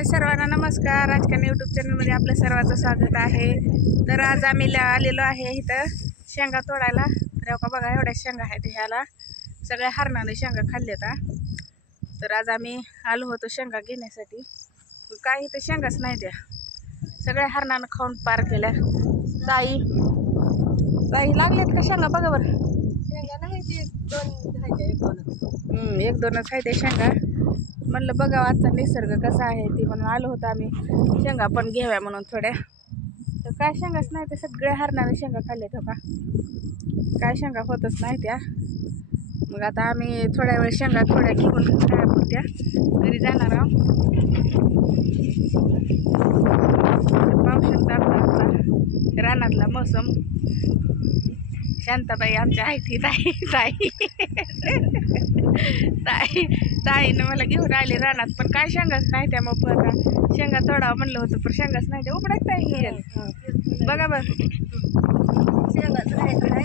हाय सर्वांना नमस्कार. राजकारण यूट्यूब चॅनलमध्ये आपलं सर्वांचं स्वागत आहे. तर आज आम्ही आलेलो आहे इथं शेंगा तोडायला. तर बघा एवढ्या शेंगा आहेत ह्याला, सगळ्या हरणाने शेंगा खाल्ल्यात. तर आज आम्ही आलो होतो शेंगा घेण्यासाठी. काही इथं शेंगाच नाही, त्या सगळ्या हरणानं खाऊन पार केल्या. ताई लागल्यात का शेंगा? बघा बरं. शेंगा नाही, ते एक दोनच आहे ते शेंगा. म्हणलं बघा आजचा निसर्ग कसा आहे ती, म्हणून आलो होतो आम्ही शेंगा पण घ्याव्या म्हणून थोड्या. तर काय शेंगाच नाही, ते सगळ्या हरणाने शेंगा खाल्ल्यात हो का. काय शेंगा होतच नाही त्या. मग आता आम्ही थोड्या वेळ शेंगा थोड्या घेऊन खायापुरत्या घरी जाणार आहोत. पाहू शकता आपला रानातला मोसम. शांताबाई आमच्या आहे ती ताईनं मला घेऊन आले रानात, पण काय शेंगाच नाही त्या. मग आता शेंगा तोडावं म्हणलं होतं, पण शेंगाच नाही त्या. उघडाच ताई येईल बघा बरं. शेंगाच नाही सगळ्या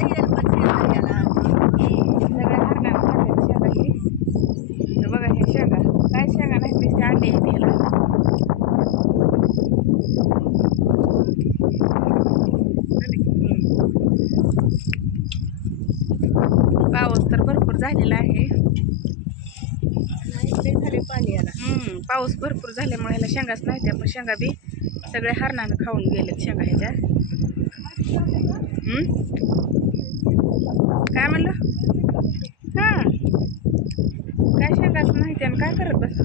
हरणानं खाल्ल्या शेंगा ही. तर बघा हे शेंगा, काय शेंगा नाही, नुसते अंडे आहेत ह्याला. पाऊस तर भरपूर झालेला आहे. झाले पाणी आला. पाऊस भरपूर झाल्यामुळे ह्याला शेंगाच नाही त्या. पण शेंगा बी सगळ्या हरणानं खाऊन गेलेत शेंगा ह्याच्या. काय म्हणलं? हां, काय शेंगाच नाही त्यानं काय करत बस.